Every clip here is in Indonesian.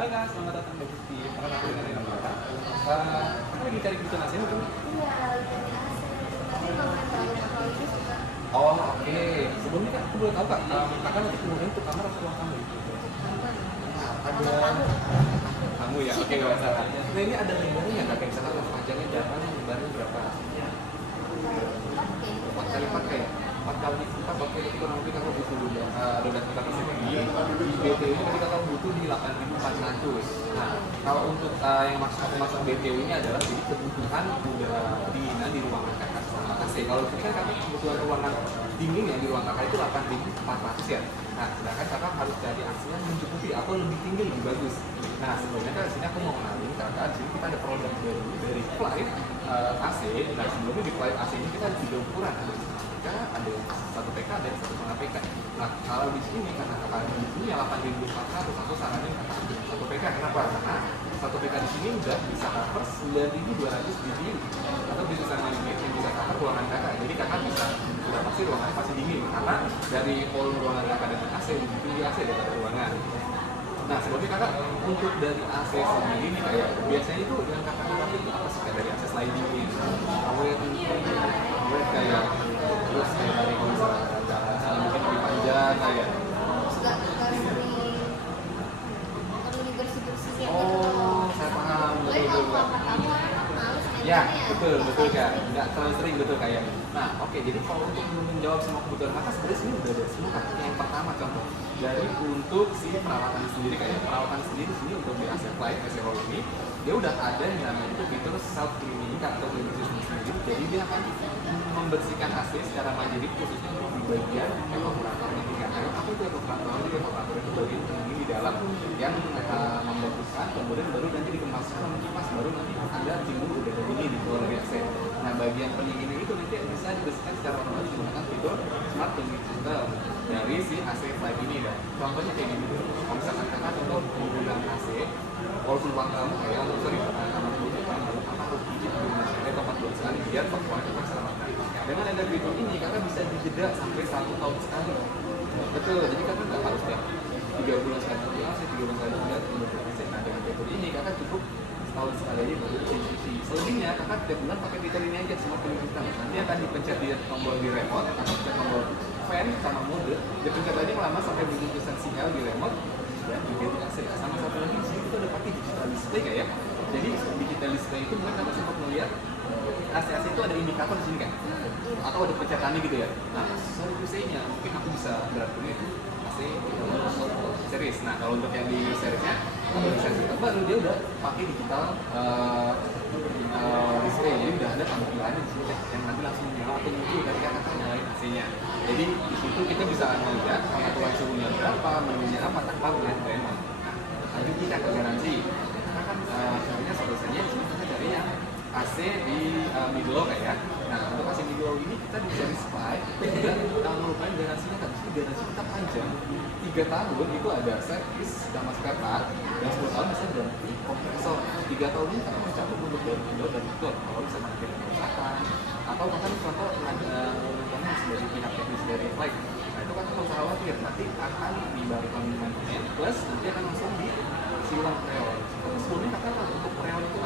Hai Kak, selamat datang di Gusti. Perkenalkan aku dengan Rina Mara. Kakak lagi cari kebutuhan AC bukan? Iya, lagi dari AC. Tapi kalau yang terlalu mahal itu suka Oh oke. Sebelumnya Kak, aku boleh tahu Kak, Kakak nanti kemudian untuk kamar atau ruang tamu? kamar. Nah, Kamar ada tamu. kamu ya, oke gak masalah. Nah ini ada lebarnya nggak Kak? Kayak misalkan panjangnya jalan, lebarnya berapa? Empat Empat kayak gitu. kali empat kayak? Empat kali empat, oke itu kurang lebih Kakak butuh roda kita ke sini. Di BTW ini tadi Kakak butuh di 8.400. Nah, kalau untuk yang aku masuk BTW ini adalah jadi kebutuhan udara kedinginan di ruangan kakak sama AC. Kalau ini kan kakak kebutuhan ruangan dingin ya di ruang kakak itu 8.400 ya. Nah, sedangkan kakak harus cari AC yang mencukupi atau lebih tinggi lebih bagus. Nah, sebelumnya kan di sini aku mau kenalin kakak. Di sini kita ada produk dari Flight AC. Nah, sebelumnya di Flight AC ini kita ada 3 ukuran. Ada yang 1 PK, ada yang 1,5 PK. Nah, kalau di sini karena kakak punya 8.400, aku saranin kakak ambil 1 PK. Kenapa? Karena 1 PK di sini udah bisa cover 9.200 BTU atau bisa sama unit yang bisa cover ruangan kakak. Jadi kakak bisa sudah pasti ruangannya pasti dingin karena dari volume ruangan kakak dengan AC lebih tinggi AC daripada ruangan. Nah, sebelumnya kakak untuk dari AC sendiri nih kayak biasanya itu yang kakak pakai itu apa sih kayak dari AC sliding ini? Awet kayak terus kayak dari kalau misalnya mungkin lebih panjang kayak Terus gak sering perlu dibersih-bersih kayak gitu oh loh. saya paham Soalnya betul kalau betul kamar tamu kan males ya nempelnya. betul betul kak nggak terlalu sering betul kayak nah oke jadi kalau untuk menjawab semua kebutuhan kakak sebenarnya sini udah ada semua kan yang pertama contoh dari untuk si perawatan sendiri kayak perawatan sendiri sini untuk di AC Flight AC Hall ini dia udah ada yang namanya itu fitur self cleaning atau cleaning system sendiri jadi dia akan membersihkan AC secara mandiri khususnya untuk di bagian evaporatornya nih kan apa itu evaporator jadi evaporator itu bagian pendingin di dalam yang membaguskan kemudian baru nanti dikemaskan sama kipas baru nanti ada timbul udara dingin di luar dari AC. Nah bagian pendinginnya itu nanti bisa dibersihkan secara otomatis menggunakan fitur smart cleaning system dari si AC Flight ini dan contohnya kayak gini dulu. Kalau misalkan kakak contoh menggunakan AC walaupun ruang tamu kayak kamar dulu kamar dalam kakak harus izin dulu sekali atau 4 bulan sekali biar performanya tetap selamatkan. Dengan ada fitur ini kakak bisa dijeda sampai 1 tahun sekali. Betul, jadi kakak nggak harus tiap 3 bulan sekali ganti AC, 3 bulan sekali ganti AC. Nah dengan fitur ini kakak cukup setahun sekali aja baru cuci. Selebihnya kakak tiap bulan pakai fitur ini aja semua pilih kita. Nanti akan dipencet di tombol di remote atau pencet tombol fan sama mode. Dipencet aja lama sampai bunyi tulisan sinyal di remote dan diganti AC. Sama satu lagi di sini kita udah pakai digital display kayak. Jadi digital display itu mungkin kakak sempat melihat AC-AC itu ada indikator di sini kan? Atau ada pencetannya gitu ya. Nah, sorry to say-nya mungkin aku bisa berarti itu AC series. Nah, kalau untuk yang di seriesnya, kalau di series terbaru dia udah pakai digital display. Jadi udah ada tampilannya di sini yang nanti langsung nyala atau muncul ketika kakak nyalain AC-nya. Jadi di situ kita bisa melihat pengaturan suhunya berapa, menunya apa tanpa melihat remote. Nah, lanjut kita ke garansi. Karena kan sebenarnya solusinya di sini kita cari yang AC di Midlow kayak. Nah untuk AC Midlow ini kita bisa supply dan merupakan garansinya kan garansi kita panjang 3 tahun itu ada servis sama spare part dan 10 tahun bisa ganti kompresor 3 tahun ini kita mencakup untuk dari indoor dan outdoor kalau bisa nanti ada kerusakan atau bahkan contoh ada maintenance dari pihak teknis dari Flight. Nah itu kan nggak usah khawatir nanti akan diberikan maintenance plus nanti akan langsung disilang freon. Sebelumnya kakak untuk freon itu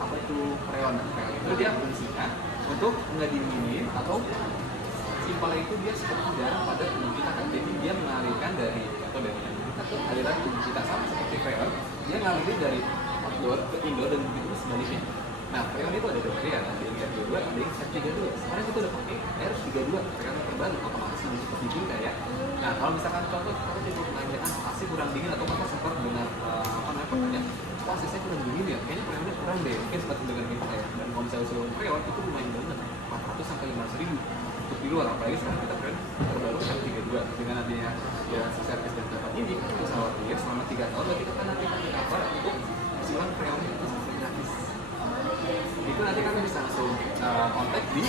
apa itu freon? Freon itu dia fungsinya untuk ngedinginin atau simpelnya itu dia seperti darah pada tubuh kita kan jadi dia mengalirkan dari atau dari kita ke aliran tubuh kita sama seperti freon dia ngalirin dari outdoor ke indoor dan begitu sebaliknya. Nah freon itu ada 2 varian ada yang R22 ada yang R32 sekarang kita udah pakai R32 freon yang terbaru otomatis lebih cepat dingin kayak. Nah kalau misalkan contoh kita tipe penanyaan AC kurang dingin atau kakak sempat dengar apa namanya pertanyaan wah AC kurang dingin ya kayaknya freonnya kurang deh mungkin sempat mendengar gitu kayak dan kalau misalnya usul freon itu lumayan banget 400 sampai 500 ribu untuk di luar apalagi sekarang kita freon terbaru R32 dengan adanya ya servis dan dapat ini kita bisa khawatir selama 3 tahun berarti kita nanti pakai cover untuk silang freon itu sampai gratis itu nanti kami bisa langsung kontak di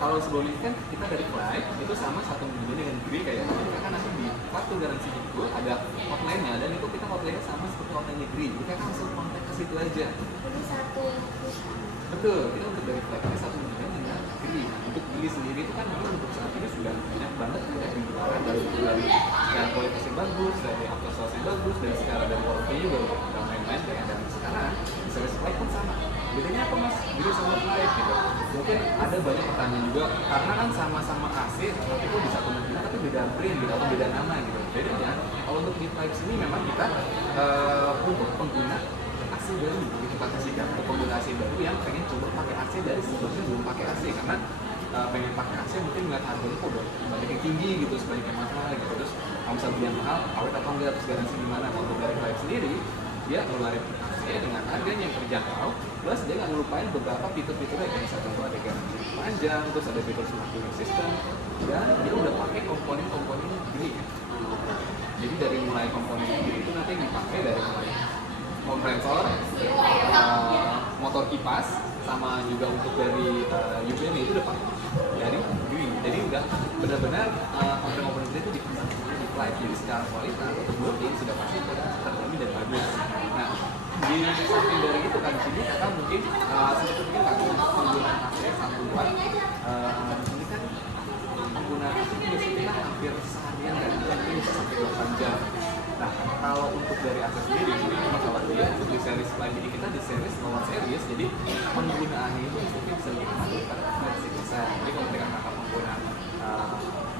kalau sebelum ini kan kita dari Flight itu sama satu minggu dengan Gree kayak jadi kan nanti di kartu garansi itu ada hotline-nya dan itu kita hotline-nya sama seperti hotline Gree jadi kan langsung kontak ke situ aja. Jadi satu Betul, kita untuk dari Flight ini satu minggu dengan Gree. Nah, untuk Gree sendiri itu kan memang untuk saat ini sudah banyak banget produk yang keluaran dari secara kualitas yang bagus, dari after sales yang bagus, dan secara dari quality juga udah main-main kayak. Dan sekarang di series Flight pun sama. Bedanya apa mas? Jadi sama Flight gitu. Mungkin ada banyak pertanyaan juga karena kan sama-sama AC tapi kok di satu negara tapi beda brand gitu atau beda nama gitu. Bedanya kalau untuk di Flight ini memang kita untuk pengguna AC baru gitu kita kasihkan untuk pengguna AC baru yang pengen coba pakai AC dari sebelumnya belum pakai AC karena pengen pakai AC mungkin ngeliat harganya kok udah banyak yang tinggi gitu sebaliknya mahal gitu. Terus kalau misalnya beli yang mahal awet atau enggak terus garansi gimana. Kalau untuk dari Flight sendiri dia ngeluarin AC dengan harganya yang terjangkau plus dia nggak ngelupain beberapa fitur-fiturnya kayak misalnya contoh ada garansi panjang terus ada fitur smart cooling system dan dia udah pakai komponen-komponen gini. Jadi dari mulai komponen gini itu nanti yang dipakai dari mulai kompresor, motor kipas, sama juga untuk dari UPM itu udah pakai dari GUI. Jadi udah benar-benar komponen-komponen itu dipasang di Flight. Jadi secara kualitas untuk built-in sudah pasti terjamin dan bagus. Nah, di samping dari itu kan di sini kakak mungkin sedikit mungkin kakak penggunaan AC 1.4 ini kan penggunaan AC biasanya kita hampir seharian kan mungkin bisa sampai 8 jam. Nah, kalau untuk dari AC sendiri ini masalah dia untuk di series Flight ini kita di series lawan series jadi penggunaannya itu mungkin bisa lebih lama karena bisa. Jadi kalau mereka kakak penggunaan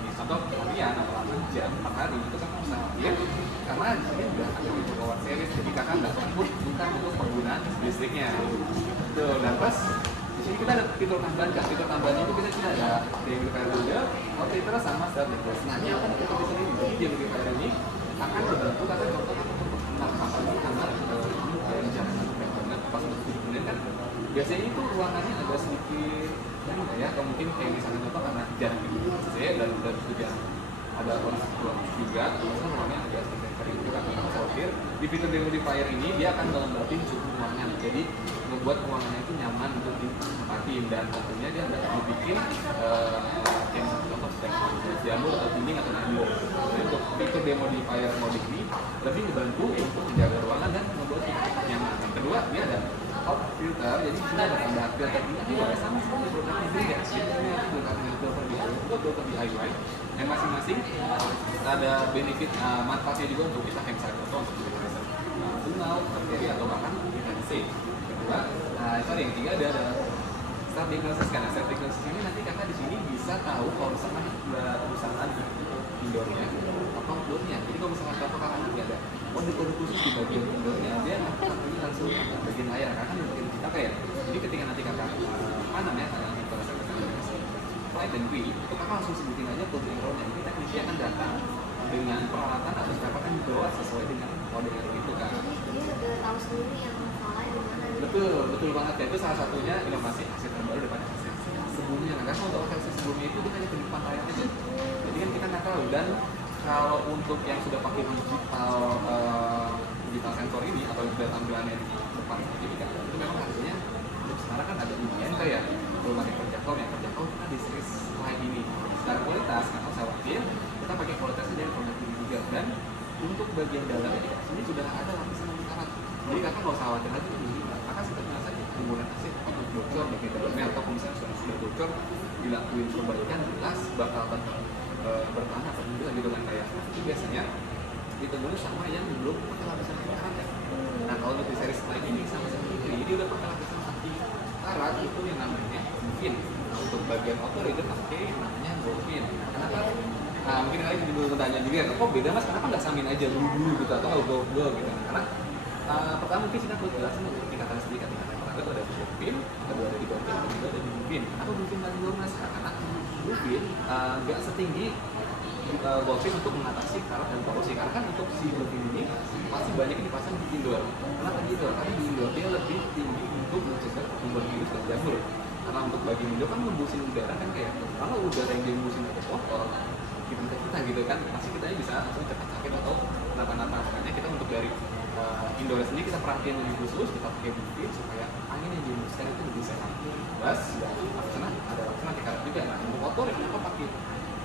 di contoh harian atau 8 jam 4 hari itu kan bisa ya karena di sini juga ada fitur lawan series jadi kakak nggak takut bukan untuk penggunaan listriknya. Tuh, dan plus di sini kita ada fitur tambahan kan. Fitur tambahan itu kita tidak ada dehumidifier juga, filter sama self defrost. Nah, ini apa fitur di sini? Jadi dehumidifier ini akan membantu kakak contoh untuk menampakkan kamar dari jarak banget pas untuk 7 menit kan biasanya itu ruangannya agak sedikit ya atau mungkin kayak misalnya contoh karena jarang di AC dan juga ada orang juga terus ruangannya agak sedikit kering itu kakak khawatir di fitur dehumidifier ini dia akan melembabin suhu ruangan jadi membuat ruangannya itu nyaman untuk ditempatin dan tentunya dia akan bikin yang contoh jamur atau dinding atau nambah. Jadi untuk fitur dehumidifier mode ini lebih membantu untuk menjaga ruangan dan membuat nyaman. Yang kedua dia ada hot filter, jadi di sini ada tambahan filter ini juga sama seperti produk ini ya. Jadi ini filter DIY dan masing-masing ada benefit manfaatnya juga untuk kita hand cycle untuk mengeluarkan bunga, bakteri atau bahkan vitamin C. Kedua, sorry yang ketiga ada start diagnosis kan. Start diagnosis ini nanti kakak di sini bisa tahu kalau misalkan perusahaan indoornya atau outdoornya. Jadi kalau misalkan contoh kakak nanti ada kode-kode khusus di bagian indoornya, dia nanti langsung bagian layar kakak di bagian kita kayak. Jadi ketika nanti kakak apa namanya nanti pada saat kakak Flight dan GUI, itu kakak langsung sebutin aja kode indoornya. Jadi teknisi akan datang dengan peralatan atau siapa kan dibawa sesuai dengan kode indoor itu kan. Jadi udah tahu sendiri yang salah di mana. Betul banget ya. Itu salah satunya inovasi AC terbaru daripada AC sebelumnya. Nah, karena untuk AC sebelumnya itu dia hanya penyimpan layar aja. Jadi kan kita nggak tahu. Dan kalau untuk yang sudah pakai digital sensor ini atau yang sudah tampilannya di depan seperti ini kan, itu memang harganya untuk sekarang kan ada lumayan kayak belum pakai kerjasama yang kerjasama kita di series Flight ini. Secara kualitas nggak usah khawatir, kita pakai kualitasnya dari produk ini juga. Dan untuk bagian dalamnya di sini sudah ada lapisan lingkaran. Jadi kakak nggak usah khawatir lagi ini. Kakak sudah merasa penggunaan AC untuk bocor bagian dalamnya atau kalau misalnya sudah bocor dilakuin perbaikan jelas bakal bertahan atau enggak gitu kan kayak. Itu biasanya ditemuin sama yang belum pakai lapisan lingkaran kan. Nah kalau untuk di series lain ini sama-sama itu ini udah pakai lapisan anti karat itu yang namanya mungkin. Nah, untuk bagian outer itu pakai namanya Golfin. Kenapa? Nah mungkin kalian juga bertanya juga kok beda mas kenapa nggak samain aja dulu gitu atau go gitu. Karena pertama mungkin kita perlu jelasin untuk tingkatan sedikit. Pertama itu ada di Golfin, kedua ada di Golfin, kedua ada di Golfin. Apa Golfin dan Golfin? Karena Golfin nggak setinggi Golfin untuk mengatasi karat dan polusi. Karena kan untuk si Golfin ini masih banyak yang dipasang di indoor. Kenapa di indoor? Karena di indoor dia lebih tinggi untuk mencegah pertumbuhan virus dan jamur. Karena untuk bagian indoor kan ngembusin udara kan kayak kalau udara yang diembusin itu kotor kita gitu kan pasti kita bisa langsung cepat sakit atau kenapa-napa. Makanya kita untuk dari indoor sendiri kita perhatian lebih khusus, kita pakai Golfin supaya angin yang dihembuskan itu lebih sehat. Plus ada laksana karat juga. Nah untuk outdoor ya kenapa pakai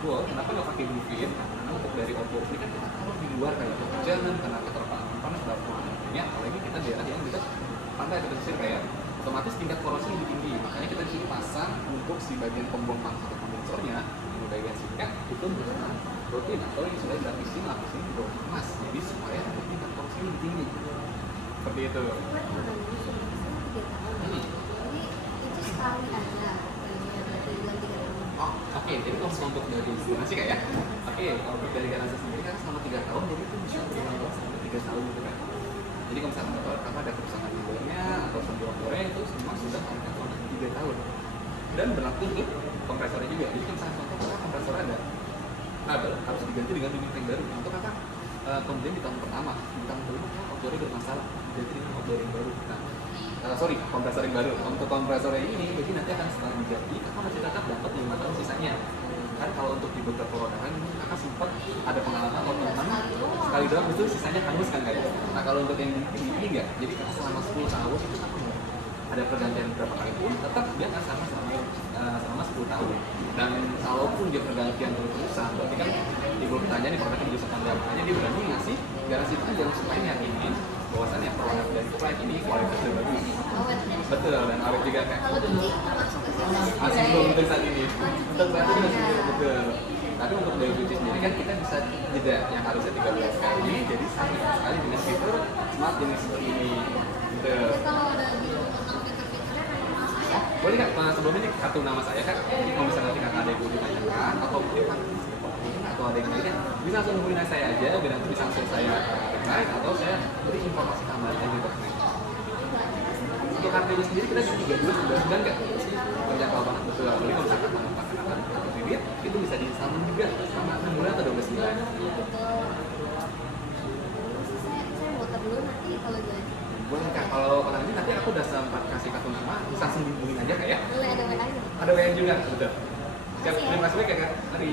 kenapa nggak pakai Golfin? Karena untuk dari outdoor ini kan kita kalau di luar kayak hujan karena keterpaparan panas dalam ruangannya, apalagi kita daerah yang dekat pantai atau pesisir kayak otomatis tingkat korosnya lebih tinggi. Makanya kita di sini pasang untuk si bagian pembuang panas atau kondensornya yang bagian singkat itu menggunakan Golfin atau yang sudah dilapisi lapisin emas. Jadi supaya tingkat korosnya lebih tinggi. seperti itu. Kemarin mana nih sudah 3 tahun. Hmm. Jadi itu sekali aja kayaknya berarti bilang 3 tahun. Oh, oke. Jadi kalau misalnya untuk dari donasi kayak ya. Oke, kalau untuk dari donasi sendiri kan selama 3 tahun, jadi itu bisa berulang sampai 3 tahun gitu kan. Jadi kalau misalnya karena ada kerusakan di bornya atau sentuhan bornya itu semua sudah paling selama 3 tahun. Dan berlaku untuk kompresornya juga. Jadi kalau misalnya contoh kalau kompresornya ada kabel harus diganti dengan unit yang baru. Untuk apa? Kemudian di tahun pertama, di tahun kedua outdoornya bermasalah, diganti dengan outdoor yang baru. Nah, sorry, kompresor yang baru. Untuk kompresornya ini, jadi nanti akan setelah diganti, kakak masih tetap dapat 5 tahun sisanya. Kan kalau untuk di beberapa rodahan, kakak sempat ada pengalaman waktu teman sekali doang itu sisanya hangus kan guys. Nah kalau untuk yang ini enggak, jadi kakak selama 10 tahun itu kakak mau ada pergantian berapa kali pun tetap dia akan sama selama 10 tahun. Dan kalaupun dia pergantian terus-terusan, berarti kan ibu bertanya nih kalau kita diusahakan makanya dia berani ngasih garansi panjang supaya yakinin bahwasannya produk dari klien ini kualitasnya bagus. Awet. Betul, dan awet juga kan. Kalau cuci masuk ke situ. Masih belum untuk saat ini. Untuk saat ini masih belum, betul. Tapi untuk dari cuci sendiri kan kita bisa jeda yang harusnya 13 kali jadi satu sekali dengan fitur smart jenis seperti ini. Betul. Jadi kalau ada di tentang fitur-fiturnya nama saya. Boleh kak, sebelumnya ini kartu nama saya kak. Jadi kalau misalnya nanti kakak ada yang mau ditanyakan atau mungkin atau ada yang lainnya, bisa langsung hubungin saya aja, biar nanti bisa langsung saya terkait atau saya beri informasi tambahan di internet. Untuk kartu ini sendiri kita di 3299 kak. Terjangkau banget betul. Jadi kalau misalkan mau menggunakan kartu kredit, itu bisa diinstalin juga selama 6 bulan atau 12 bulan. Betul. Saya muter dulu nanti kalau jadi. Boleh kak, kalau orang ini nanti aku udah sempat kasih kartu nama, bisa langsung dihubungin aja kak ya. Boleh ada WA-nya. Ada WA juga, betul. Siap, terima kasih banyak ya kak. Mari.